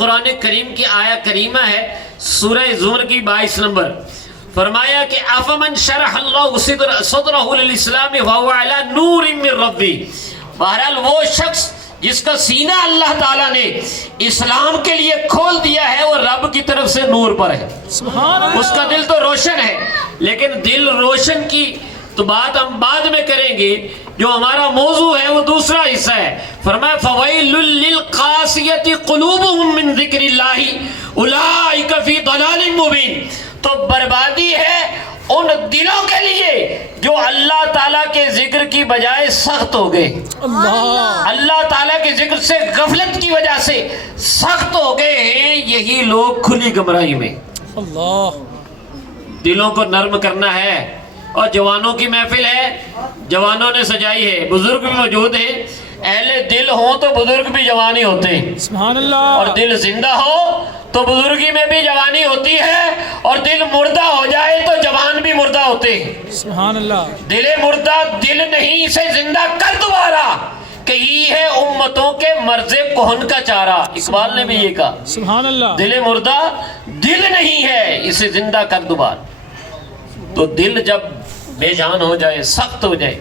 قرآن کریم کی آیا کریمہ ہے سورہ زمر کی 22 نمبر. فرمایا کہ افمن شرح اللہ صدرہ للاسلام وهو علی نور من ربی. بہرحال وہ شخص جس کا سینہ اللہ تعالیٰ نے اسلام کے لیے کھول دیا ہے وہ رب کی طرف سے نور پر ہے. اس کا دل تو روشن ہے، لیکن دل روشن کی تو بات ہم بعد میں کریں گے. جو ہمارا موضوع ہے وہ دوسرا حصہ ہے. فرمایا فویل للقاسیۃ قلوبہم من ذکر اللہ اولئک فی ضلال مبین. تو بربادی ہے ان دلوں کے لیے جو اللہ تعالیٰ کے ذکر کی بجائے سخت ہو گئے. اللہ تعالیٰ کے ذکر سے غفلت کی وجہ سے سخت ہو گئے ہیں. یہی لوگ کھلی گمراہی میں. دلوں کو نرم کرنا ہے. اور جوانوں کی محفل ہے، جوانوں نے سجائی ہے، بزرگ بھی موجود ہیں. اہل دل ہوں تو بزرگ بھی جوانی ہوتے ہیں. سبحان اللہ. اور دل زندہ ہو تو بزرگی میں بھی جوانی ہوتی ہے، اور دل مردہ ہو جائے تو جوان بھی مردہ ہوتے ہیں. سبحان اللہ. دل مردہ دل نہیں، اسے زندہ کر دوبارہ، کہ یہ ہے امتوں کے مرض کہن کا چارہ. اقبال نے بھی یہ کہا. سبحان اللہ. دل مردہ دل نہیں ہے، اسے زندہ کر دوبارہ. تو دل جب بے جان ہو جائے، سخت ہو جائے،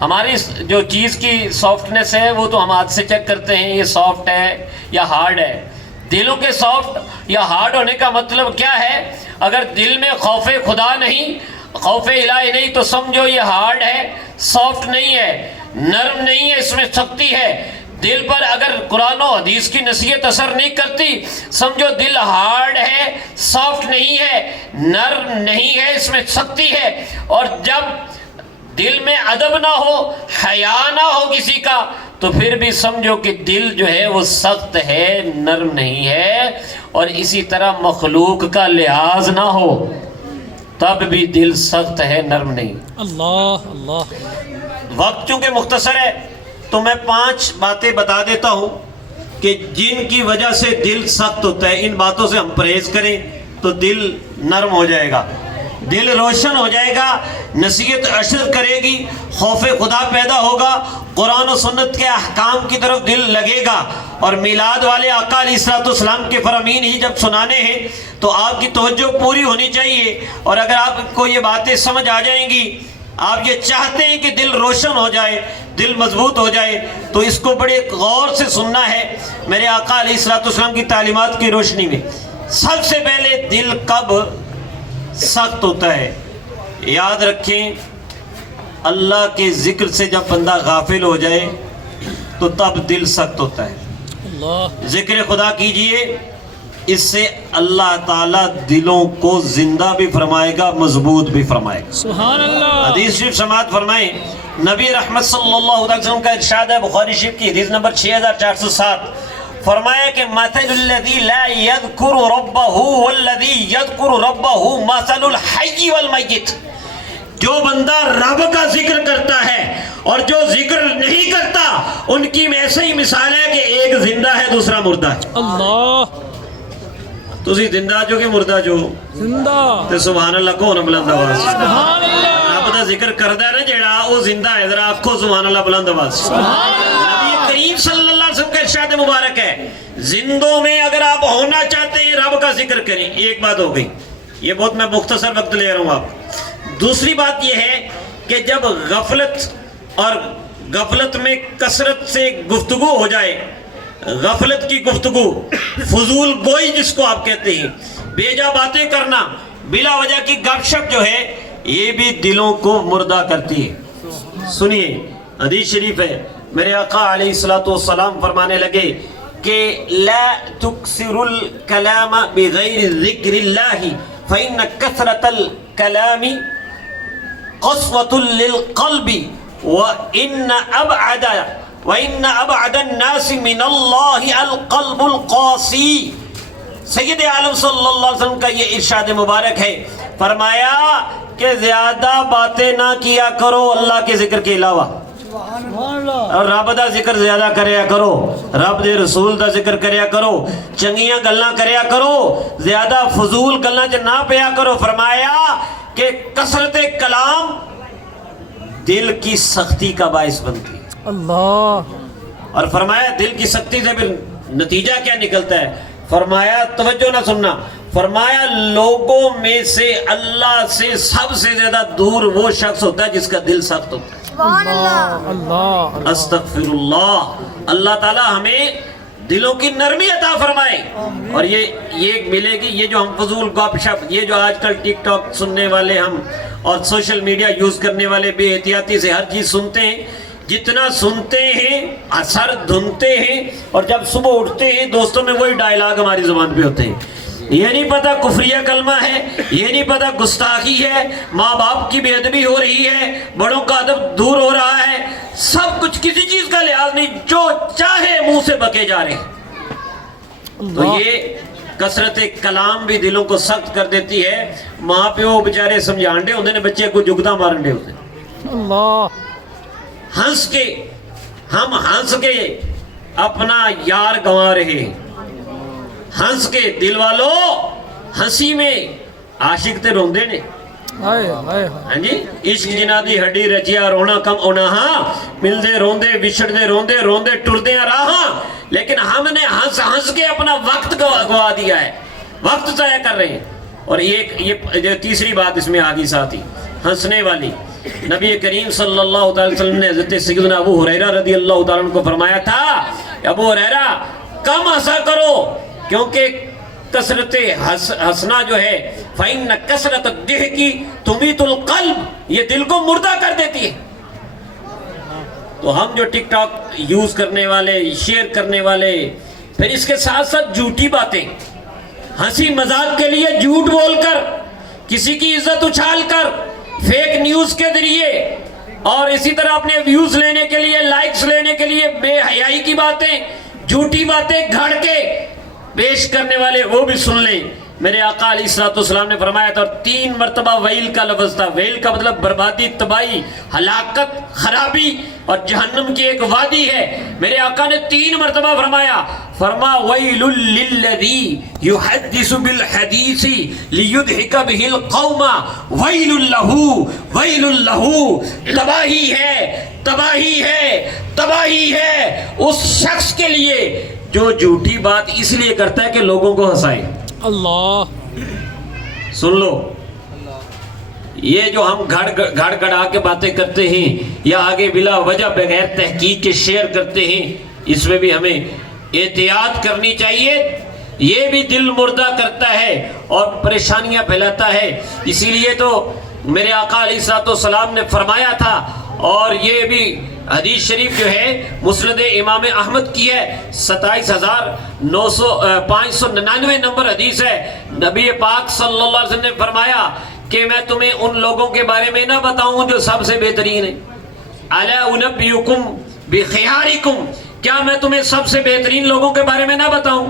ہماری جو چیز کی سافٹنس ہے وہ تو ہم ہاتھ سے چیک کرتے ہیں یہ سافٹ ہے یا ہارڈ ہے. دلوں کے سافٹ یا ہارڈ ہونے کا مطلب کیا ہے؟ اگر دل میں خوف خدا نہیں، خوف الہی نہیں، تو سمجھو یہ ہارڈ ہے، سافٹ نہیں ہے، نرم نہیں ہے، اس میں سختی ہے. دل پر اگر قرآن و حدیث کی نصیحت اثر نہیں کرتی، سمجھو دل ہارڈ ہے، سافٹ نہیں ہے، نرم نہیں ہے، اس میں سختی ہے. اور جب دل میں ادب نہ ہو، حیا نہ ہو کسی کا، تو پھر بھی سمجھو کہ دل جو ہے وہ سخت ہے، نرم نہیں ہے. اور اسی طرح مخلوق کا لحاظ نہ ہو تب بھی دل سخت ہے، نرم نہیں. اللہ اللہ. وقت چونکہ مختصر ہے تو میں 5 باتیں بتا دیتا ہوں کہ جن کی وجہ سے دل سخت ہوتا ہے. ان باتوں سے ہم پرہیز کریں تو دل نرم ہو جائے گا، دل روشن ہو جائے گا، نصیحت اثر کرے گی، خوف خدا پیدا ہوگا، قرآن و سنت کے احکام کی طرف دل لگے گا. اور میلاد والے آقا علیہ السلام کے فرامین ہی جب سنانے ہیں تو آپ کی توجہ پوری ہونی چاہیے. اور اگر آپ کو یہ باتیں سمجھ آ جائیں گی، آپ یہ چاہتے ہیں کہ دل روشن ہو جائے، دل مضبوط ہو جائے، تو اس کو بڑے غور سے سننا ہے. میرے آقا علیہ السلام کی تعلیمات کی روشنی میں سب سے پہلے دل کب سخت ہوتا ہے؟ یاد رکھیں، اللہ کے ذکر سے جب بندہ غافل ہو جائے تو تب دل سخت ہوتا ہے. ذکر خدا کیجئے، اس سے اللہ تعالیٰ دلوں کو زندہ بھی فرمائے گا، مضبوط بھی فرمائے گا. سبحان اللہ. حدیث شریف سماعت فرمائیں. نبی رحمت صلی اللہ علیہ وسلم کا ارشاد ہے، بخاری شریف کی حدیث نمبر 6407. فرمایا کہ مثل الذی لا یذکر ربہ والذی یذکر ربہ مثل الحی والمیت. جو بندہ رب کا ذکر کرتا ہے اور جو ذکر نہیں کرتا، ان کی ایسے ہی مثال ہے کہ ایک زندہ ہے دوسرا مردہ ہے. اللہ. تسی زندہ جو کہ مردہ جو زندہ تے سبحان اللہ کو نہ بلند آواز. سبحان اللہ. رب دا ذکر کردا ہے نا جیڑا او زندہ ہے، ذرا آکھو سبحان اللہ بلند آواز. سبحان اللہ. نبی کریم صلی اللہ علیہ وسلم کا ارشاد مبارک ہے، زندوں میں اگر آپ ہونا چاہتے ہیں رب کا ذکر کریں. ایک بات ہو گئی، یہ بہت میں مختصر وقت لے رہا ہوں آپ. دوسری بات یہ ہے کہ جب غفلت میں کثرت سے گفتگو ہو جائے، غفلت کی گفتگو، فضول گوئی جس کو آپ کہتے ہیں، بے جا باتیں کرنا، بلا وجہ کی گپ شپ جو ہے، یہ بھی دلوں کو مردہ کرتی ہے. سنیے حدیث شریف ہے، میرے آقا علیہ السلام فرمانے لگے کہ لا تکثر الکلام بغیر ذکر اللہ فإن کثرت الکلام قسوة للقلب وَإِنَّ أَبْعَدَ النَّاسِ مِنَ اللَّهِ الْقَلْبُ الْقَاسِي. سید عالم صلی اللہ علیہ وسلم کا یہ ارشاد مبارک ہے. فرمایا کہ زیادہ باتیں نہ کیا کرو اللہ کے ذکر کے علاوہ. اور رب دا ذکر زیادہ کریا کرو، رب دے رسول دا ذکر کریا کرو، چنگیاں گلاں کریا کرو، زیادہ فضول گلاں چ نہ پیا کرو. فرمایا کہ کثرت کلام دل کی سختی کا باعث بنتی ہے. اللہ. اور فرمایا دل کی سختی سے پھر نتیجہ کیا نکلتا ہے؟ فرمایا توجہ نہ سننا، فرمایا لوگوں میں سے اللہ سے سب سے زیادہ دور وہ شخص ہوتا ہے جس کا دل سخت ہوتا ہے۔ سبحان اللہ، استغفر اللہ، اللہ تعالی ہمیں دلوں کی نرمی عطا فرمائے، اور یہ ملے گی۔ یہ جو ہم فضول گپ شپ، یہ جو آج کل ٹک ٹاک سننے والے ہم اور سوشل میڈیا یوز کرنے والے بے احتیاطی سے ہر چیز سنتے ہیں، جتنا سنتے ہیں اثر دھنتے ہیں، اور جب صبح اٹھتے ہیں دوستوں میں وہی ڈائلاگ ہماری زبان پہ ہوتے ہیں۔ یہ نہیں پتا کفریہ کلمہ ہے، یہ نہیں پتا گستاخی ہے، ماں باپ کی بے ادبی ہو رہی ہے، بڑوں کا ادب دور ہو رہا ہے، سب کچھ، کسی چیز کا لحاظ نہیں، جو چاہے منہ سے بکے جا رہے ہیں۔ تو یہ کثرت کلام بھی دلوں کو سخت کر دیتی ہے۔ ماں پیو بیچارے سمجھانڈے ہوندے نے بچے کو جگدہ مارنڈے ہوندے، ہنس کے ہم ہنس کے اپنا یار گنوا رہے، ہنس کے دل والو ہنسی میں عاشق تے روندے نے۔ ہاں جی، عشق جنہ دی ہڈی رچیا رونا کم ہونا، ہاں ملدے روندے وچھڑدے روندے روندے ٹردے راہاں، لیکن ہم نے ہنس ہنس کے اپنا وقت گوا دیا ہے، وقت ضائع کر رہے ہیں۔ اور یہ تیسری بات اس میں آگی ساتھی ہنسنے والی، نبی کریم صلی اللہ علیہ وسلم نے حضرت سیدنا ابو ہریرہ رضی اللہ تعالیٰ عنہ کو فرمایا تھا، ابو ہریرہ کم ہنسا کرو، کیونکہ کثرت ہنسنا جو ہے فَإِنَّ كَثْرَةَ الضِّحْكِ تُمِيتُ الْقَلْبِ، یہ دل کو مردہ کر دیتی ہے۔ تو ہم جو ٹک ٹاک یوز کرنے والے، شیئر کرنے والے، پھر اس کے ساتھ ساتھ جھوٹی باتیں، ہنسی مذاق کے لیے جھوٹ بول کر، کسی کی عزت اچھال کر، فیک نیوز کے ذریعے، اور اسی طرح اپنے ویوز لینے کے لیے، لائکس لینے کے لیے بے حیائی کی باتیں، جھوٹی باتیں گھڑ کے پیش کرنے والے وہ بھی سن لیں۔ میرے آقا علیہ الصلوۃ والسلام نے فرمایا تھا، اور 3 مرتبہ ویل کا لفظ تھا، ویل کا مطلب بربادی، تباہی، ہلاکت، خرابی، اور جہنم کی ایک وادی ہے۔ میرے آقا نے 3 مرتبہ فرما ویل للذی یحدث بالحدیث لیضحک بہ القوم، ویل لہ ویل لہ، تباہی ہے تباہی ہے تباہی ہے اس شخص کے لیے جو جھوٹی بات اس لیے کرتا ہے کہ لوگوں کو ہنسائے۔ اللہ سن لو، یہ جو ہم گھڑ گڑا کے باتیں کرتے ہیں یا آگے بلا وجہ بغیر تحقیق کے شیئر کرتے ہیں، اس میں بھی ہمیں احتیاط کرنی چاہیے۔ یہ بھی دل مردہ کرتا ہے اور پریشانیاں پھیلاتا ہے۔ اسی لیے تو میرے آقا علیہ الصلوۃ والسلام نے فرمایا تھا، اور یہ بھی حدیث شریف جو ہے مسند امام احمد کی ہے، 27,599 نمبر حدیث ہے۔ نبی پاک صلی اللہ علیہ وسلم نے فرمایا کہ میں تمہیں ان لوگوں کے بارے میں نہ بتاؤں جو سب سے بہترین ہیں، الا انبئکم بخیارکم، کیا میں تمہیں سب سے بہترین لوگوں کے بارے میں نہ بتاؤں؟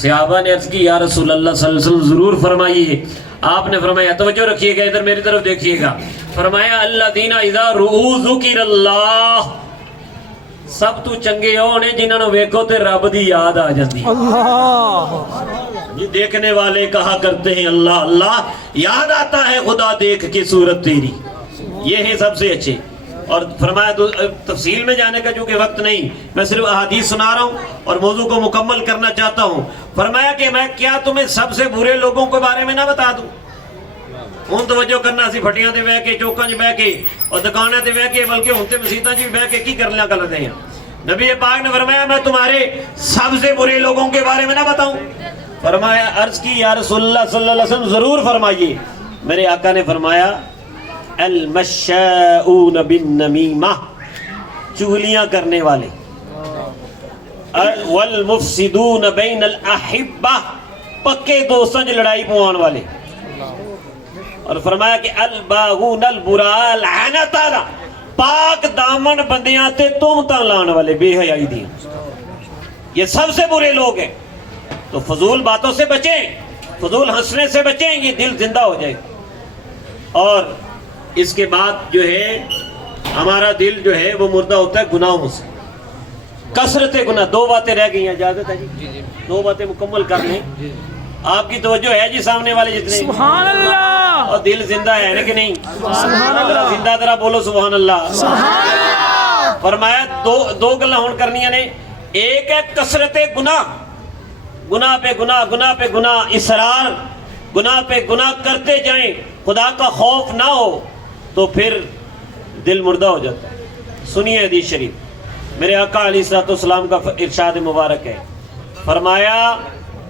صحابہ نے عرض کی یا رسول اللہ صلی اللہ علیہ وسلم ضرور فرمائیے۔ آپ نے فرمایا، توجہ رکھیے گا، ادھر میری طرف دیکھیے گا، فرمایا الذین اذا رؤوا ذکر اللہ، سب تو چنگے ہونے جنہاں نوں ویکھو تے رب دی یاد آ جاندی۔ یہ دیکھنے والے کہا کرتے ہیں اللہ اللہ، یاد آتا ہے خدا دیکھ کے صورت تیری، یہ ہیں سب سے اچھے۔ اور فرمایا تفصیل میں جانے کا چونکہ وقت نہیں، میں صرف احادیث سنا رہا ہوں اور موضوع کو مکمل کرنا چاہتا ہوں۔ فرمایا کہ میں کیا تمہیں سب سے برے لوگوں کے بارے میں نہ بتا دوں؟ ہوں توجہ کرنا، سی پھٹیاں تے بہ کے، چوکاں چ بہ کے اور دکاناں تے بہ کے، بلکہ ہوں تے مسیتاں چ بہ کے کی کرنا کرتے ہیں۔ نبی پاک نے فرمایا میں تمہارے سب سے برے لوگوں کے بارے میں نہ بتاؤں؟ فرمایا عرض کی یا رسول اللہ صلی اللہ علیہ وسلم ضرور فرمائیے۔ میرے آقا نے فرمایا المشاؤون بالنمیمہ، چغلیاں کرنے والے، والمفسدون بین الاحبہ، پکے دوستاں جو لڑائی پوان والے، اور فرمایا کہ الباغون البراء لعنت اللہ، پاک دامن بندیاں تے تہمتاں لان والے، بے حیائی دی، یہ سب سے برے لوگ ہیں۔ تو فضول باتوں سے بچیں، فضول ہنسنے سے بچیں، یہ دل زندہ ہو جائے۔ اور اس کے بعد جو ہے ہمارا دل جو ہے وہ مردہ ہوتا ہے گناہوں سے، کثرت گناہ۔ 2 باتیں رہ گئی ہیں، اجازت ہے جی 2 باتیں مکمل کر لیں۔ آپ کی توجہ ہے جی سامنے والے جتنے؟ سبحان اللہ۔ اور دل زندہ ہے کہ نہیں؟ ذرا زندہ ذرا بولو سبحان اللہ۔ فرمایا دو گلاں ہون کرنیاں نے، ایک ہے کثرت گناہ، گناہ پہ گناہ، گناہ پہ گناہ، اصرار گناہ پہ گناہ کرتے جائیں، خدا کا خوف نہ ہو تو پھر دل مردہ ہو جاتا ہے۔ سنیے حدیث شریف، میرے آقا علیہ الصلوۃ والسلام کا ارشاد مبارک ہے، فرمایا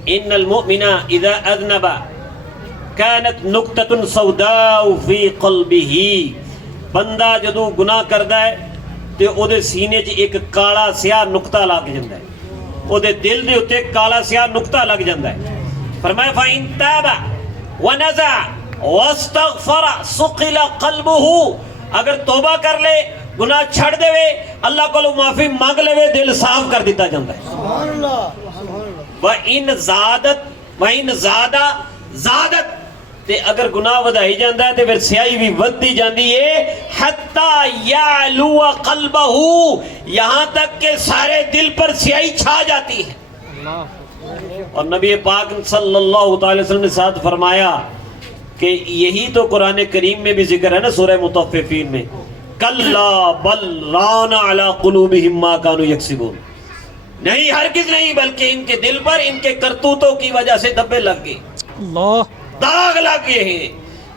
ان المؤمن اذا اذنب كانت نقطة سوداء في قلبه، بندہ جدو گناہ کردا ہے تے او دے سینے 'چ ایک کالا سیاہ نقطہ لگ جاندا ہے، او دے دل دے اوتے کالا سیاہ نقطہ لگ جاندا ہے۔ فرمایا فإن تاب ونزع واستغفر صقل قلبه، اگر توبہ کر لے، گناہ چھڑ دے وے، اللہ کو معافی مانگ لے وے، دل صاف کر دیتا جاندا ہے۔ وَإِن زَادَتْ وَإِن زَادَ زَادَتْ، تے اگر گناہ ودائی جاندہ ہے تے پھر سیاہی بھی ودی جاندی ہے، حَتَّى يَعْلُوَ قَلْبَهُ، یہاں تک کہ سارے دل پر سیاہی چھا جاتی ہے۔ اور نبی پاک صلی اللہ تعالی وسلم نے ساتھ فرمایا کہ یہی تو قرآن کریم میں بھی ذکر ہے نا، سورہ مطففین میں، کَلَّا بَلْ رَانَ عَلَىٰ قُلُوبِهِمْ مَا كَانُوا يَكْسِبُونَ، نہیں ہرگز نہیں، بلکہ ان کے دل پر ان کے کرتوتوں کی وجہ سے دھبے لگ گئے، اللہ داغ لگ گئے ہیں،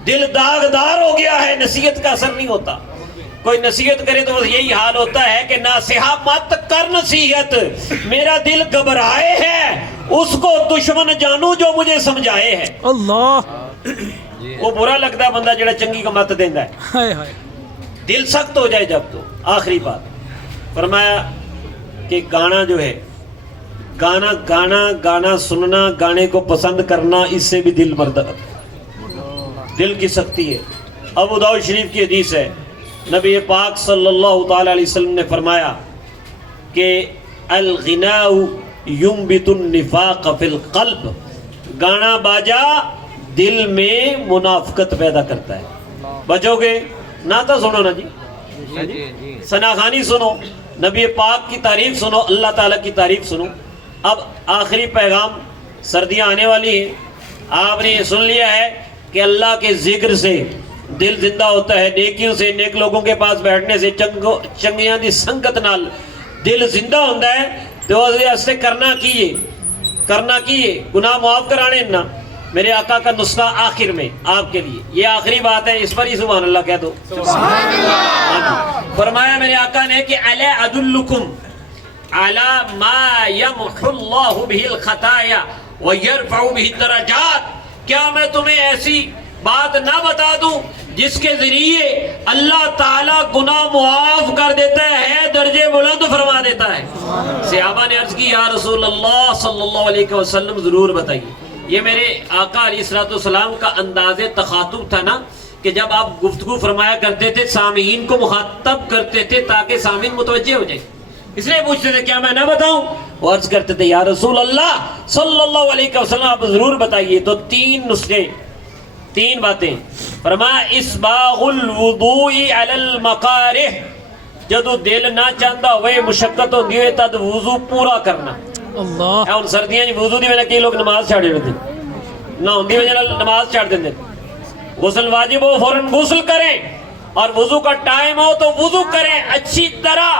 دل داغدار ہو گیا ہے، نصیحت کا اثر نہیں ہوتا۔ کوئی نصیحت کرے تو بس یہی حال ہوتا ہے کہ ناصحہ مت کر نصیحت، میرا دل گھبرائے ہے، اس کو دشمن جانو جو مجھے سمجھائے ہے۔ اللہ، وہ برا لگتا ہے بندہ جڑا چنگی کا مت دیندا ہے، ہائے ہائے، دل سخت ہو جائے جب تو۔ آخری بات فرمایا کہ گانا جو ہے، گانا سننا، گانے کو پسند کرنا، اس سے بھی دل مرد، دل کی سختی ہے۔ ابو داؤد شریف کی حدیث ہے، نبی پاک صلی اللہ تعالی علیہ وسلم نے فرمایا کہ الغناء ينبت النفاق فی القلب، گانا باجا دل میں منافقت پیدا کرتا ہے۔ بچو گے ناتا سنو نا جی، ثناخوانی سنو، نبی پاک کی تعریف سنو، اللہ تعالیٰ کی تعریف سنو۔ اب آخری پیغام، سردیاں آنے والی ہیں، آپ نے یہ سن لیا ہے کہ اللہ کے ذکر سے دل زندہ ہوتا ہے، نیکیوں سے، نیک لوگوں کے پاس بیٹھنے سے، چنگیاں دی سنگت نال دل زندہ ہوتا ہے۔ تو اس سے کرنا کیے گناہ معاف کرانے نا، میرے آقا کا نسخہ آخر میں آپ کے لیے، یہ آخری بات ہے، اس پر ہی سبحان اللہ کہہ دو۔ سبحان اللہ۔ فرمایا میرے آقا نے کہ الا ادلکم علی ما یمحو اللہ بہ الخطایا ویرفع بہ الدرجات، کیا میں تمہیں ایسی بات نہ بتا دوں جس کے ذریعے اللہ تعالیٰ گناہ معاف کر دیتا ہے، درجے بلند فرما دیتا ہے۔ صحابہ نے عرض کی یا رسول اللہ صلی اللہ علیہ وسلم ضرور بتائیے۔ یہ میرے آقا علیہ السلام کا انداز تخاطب تھا نا، کہ جب آپ گفتگو فرمایا کرتے تھے سامعین کو مخاطب کرتے تھے تاکہ سامعین متوجہ ہو جائے، اس لیے پوچھتے تھے کیا میں نہ بتاؤں؟ وہ عرض کرتے تھے یا رسول اللہ صلی اللہ علیہ وسلم آپ ضرور بتائیے۔ تو تین نسخے، تین باتیں فرمایا، اسباغ الوضوء علی المکارہ، جدو دل نہ چاہتا ہوئے، مشقت ہوندی ہوئے، تد وضو پورا کرنا۔ اللہ، ان سردیاں وضو دی وجہ کئی لوگ نماز چھاڑ دیتے، نہ ہوندی وجہ نماز چھاڑ دیتے۔ غسل واجب ہو فوراً غسل کریں، اور وضو کا ٹائم ہو تو وضو کریں اچھی طرح۔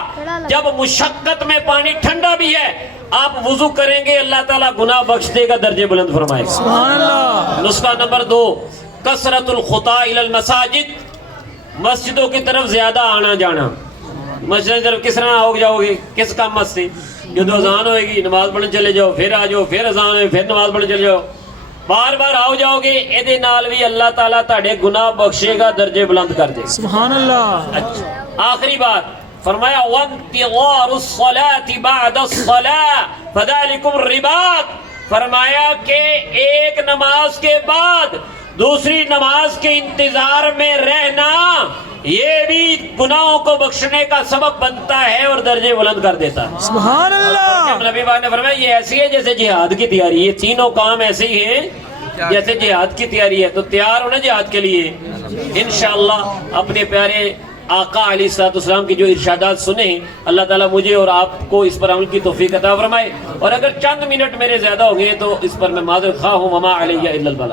جب مشقت میں پانی ٹھنڈا بھی ہے آپ وضو کریں گے، اللہ تعالیٰ گناہ بخش دے گا، درجے بلند فرمائے گا۔ سبحان اللہ۔ نسخہ نمبر 2، کثرت الخطا الی المساجد، مسجدوں کی طرف زیادہ آنا جانا۔ مسجد کی طرف کس طرح آؤ جاؤ گے؟ کس کام سے؟ جو اذان ہوئے گی نماز پڑھنے چلے جاؤ، پھر آ جاؤ، پھر اذان ہوئے پھر نماز پڑھنے چلے جاؤ، بار بار آؤ جاؤ گے، ایدے نال بھی اللہ تعالیٰ تاڑے گناہ بخشے گا، درجے بلند کر دے گا۔ سبحان اللہ۔ اچھا، آخری بات فرمایا وانتظار الصلاة بعد الصلاة فذلكم الرباط، فرمایا کہ ایک نماز کے بعد دوسری نماز کے انتظار میں رہنا یہ بھی گناہوں کو بخشنے کا سبب بنتا ہے اور درجے بلند کر دیتا ہے۔ سبحان اللہ۔ نبی پاک نے فرمایا یہ ایسی ہے جیسے جہاد کی تیاری، یہ تینوں کام ایسے ہی ہیں جیسے جہاد کی تیاری ہے۔ تو تیار ہونا جہاد کے لیے انشاءاللہ۔ اپنے پیارے آقا علیہ السلام کی جو ارشادات سنیں، اللہ تعالیٰ مجھے اور آپ کو اس پر عمل کی توفیق عطا فرمائے، اور اگر چند منٹ میرے زیادہ ہوں گے تو اس پر میں معذرت خواہ ہوں۔ وما علیہ الا البلاغ۔